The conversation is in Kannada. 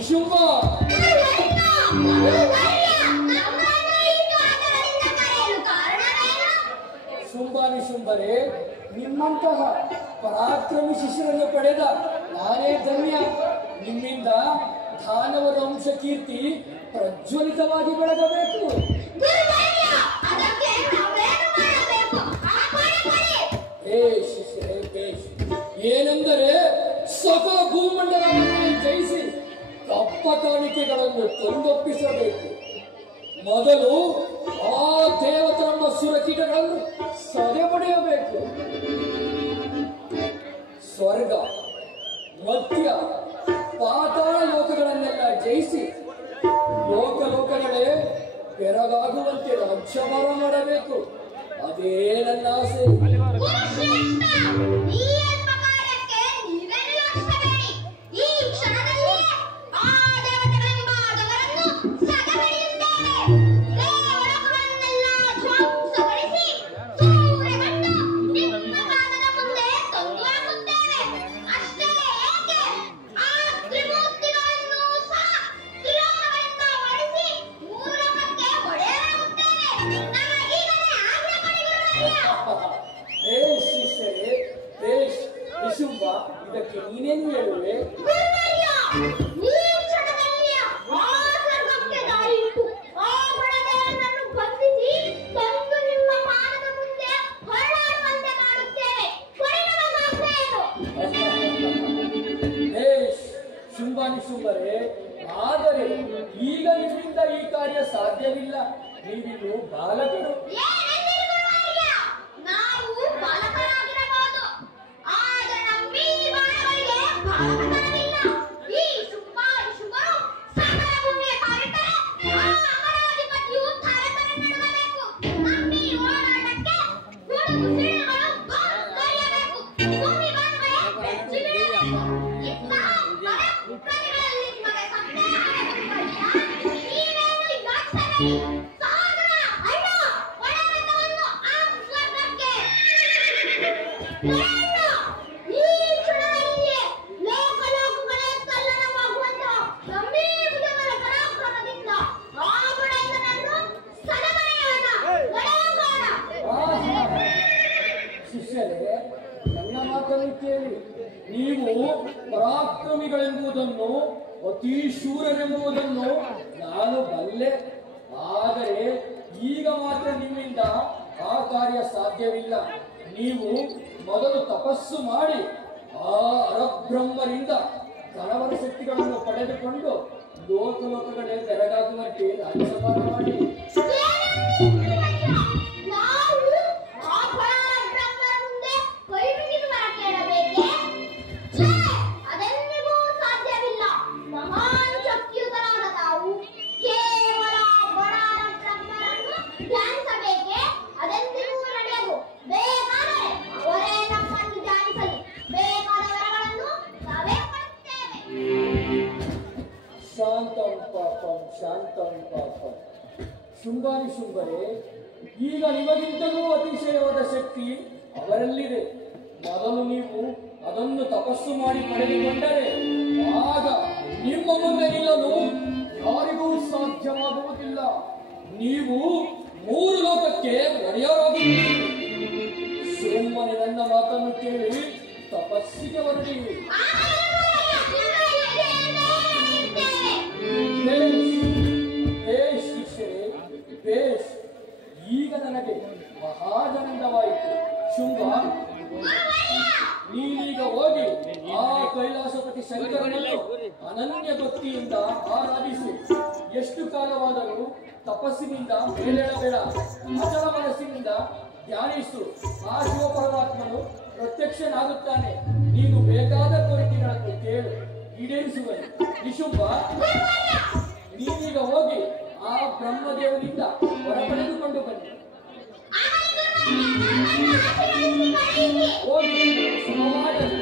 ನಿಶುಂಭ ಶುಂಭ ನಿಶುಂಭರೇ, ನಿಮ್ಮಂತಹ ಪರಾಕ್ರಮಿ ಶಿಷ್ಯರನ್ನು ಪಡೆದ ನಾನೇ ಧನ್ಯ. ನಿಮ್ಮಿಂದ ದಾನವರ ವಂಶ ಕೀರ್ತಿ ಪ್ರಜ್ವಲಿತವಾಗಿ ಬೆಳಗಬೇಕು. ಶಿಷ್ಯರೇ ಬೇಷ್. ಏನೆಂದರೆ ಸಕಲ ಭೂಮಂಡಲವನ್ನು ಜಯಿಸಿ ಕಪ್ಪ ಕಾಣಿಕೆಗಳನ್ನು ತಂದೊಪ್ಪಿಸಬೇಕು. ಮೊದಲು ಆ ದೇವತರಮ್ಮ ಸುರಕೀಟಗಳನ್ನು ಸದೆ ಪಡೆಯಬೇಕು. ಸ್ವರ್ಗ ಮಧ್ಯ ಪಾತಾಳ ಲೋಕಗಳನ್ನೆಲ್ಲ ಜಯಿಸಿ ಲೋಕಲೋಕಗಳೇ ಬೆರಗಾಗುವಂತೆ ರಾಜ್ಯಭಾರ ಮಾಡಬೇಕು. ಅದೇ ನನ್ನ ಆಸೆ. ಇದಕ್ಕೆ ನೀನೇನು ಹೇಳುವೆ? ಶುಂಭ ನಿಶುಂಭರೇ, ಆದರೆ ಈಗ ನಿಮ್ಮಿಂದ ಈ ಕಾರ್ಯ ಸಾಧ್ಯವಿಲ್ಲ. ನೀವಿನ್ನು ಬಾಲಕರು. ಶಿಷ್ಯರೇ, ನನ್ನ ಮಾತನ್ನು ಕೇಳಿ. ನೀವು ಪರಾಕ್ರಮಿಗಳೆಂಬುದನ್ನು, ಅತಿ ಶೂರರೆಂಬುದನ್ನು ನಾನು ಬಲ್ಲೆ. ಆದರೆ ಈಗ ಮಾತ್ರ ನಿಮ್ಮಿಂದ ಆ ಕಾರ್ಯ ಸಾಧ್ಯವಿಲ್ಲ. ನೀವು ಮೊದಲು ತಪಸ್ಸು ಮಾಡಿ ಆ ಅರಬ್ರಹ್ಮರಿಂದ ಕಣವರ ಶಕ್ತಿಗಳನ್ನು ಪಡೆದುಕೊಂಡು ಲೋಕಲೋಕಗಳೇ ಬೆರಗಾಗುವಂತೆ ರಾಜ್ಯಭಾರ ಮಾಡಿ. ಶಾಂತಂ ಪಾಪಂ ಶಾಂತಂ ಪಾಪಂ. ಶುಂಭ ನಿಶುಂಭರೇ, ಈಗ ನಿಮಗಿಂತಲೂ ಅತಿಶಯವಾದ ಶಕ್ತಿ ಅವರಲ್ಲಿದೆ. ಮೊದಲು ನೀವು ಅದನ್ನು ತಪಸ್ಸು ಮಾಡಿ ಪಡೆದುಕೊಂಡರೆ ಆಗ ನಿಮ್ಮ ಮುಂದೆ ನಿಲ್ಲಲು ಯಾರಿಗೂ ಸಾಧ್ಯವಾಗುವುದಿಲ್ಲ. ನೀವು 3 ಲೋಕಕ್ಕೆ ಒಡೆಯರಾಗುತ್ತೀರಿ. ಸುಮ್ಮನೆ ನನ್ನ ಮಾತನ್ನು ಕೇಳಿ ತಪಸ್ಸಿಗೆ ಹೊರಡಿ. ಶಿಷ್ಯರೇ ಬೇಷ್. ಈಗ ನನಗೆ ಮಹಾನಂದವಾಯಿತು. ಶುಂಭ, ನೀನೀಗ ಹೋಗಿ ಆ ಕೈಲಾಸಪತಿ ಶಂಕರನನ್ನು ಅನನ್ಯ ಭಕ್ತಿಯಿಂದ ಆರಾಧಿಸು. ಎಷ್ಟು ಕಾಲವಾದರೂ ತಪಸ್ಸಿನಿಂದ ಮೇಲೇಳಬೇಡ. ಅಚಲ ಮನಸ್ಸಿನಿಂದ ಧ್ಯಾನಿಸು. ಆ ಶಿವಪರಮಾತ್ಮನು ಪ್ರತ್ಯಕ್ಷನಾಗುತ್ತಾನೆ. ನೀನು ಬೇಕಾದ ಕೋರಿಕೆಗಳನ್ನು ಕೇಳು, ಈಡೇರಿಸುವನು. ನಿಶುಂಭ, ನೀವೀಗ ಹೋಗಿ ಆ ಬ್ರಹ್ಮದೇವನಿಂದ ಹೊರ ಪಡೆದುಕೊಂಡು ಬನ್ನಿ. ಹೋಗಿ ಶುಭ ಮಾಡಲಿ.